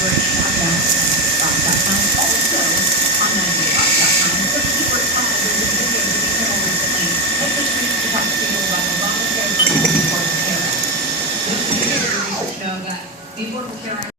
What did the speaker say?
Celebration of NASCAR.com. Also on 98.com. Just super excited. There's a video that came out recently. Take the streets to talk to people about the Obamacare versus the Affordable Care Act. Just to know that the Affordable Care Act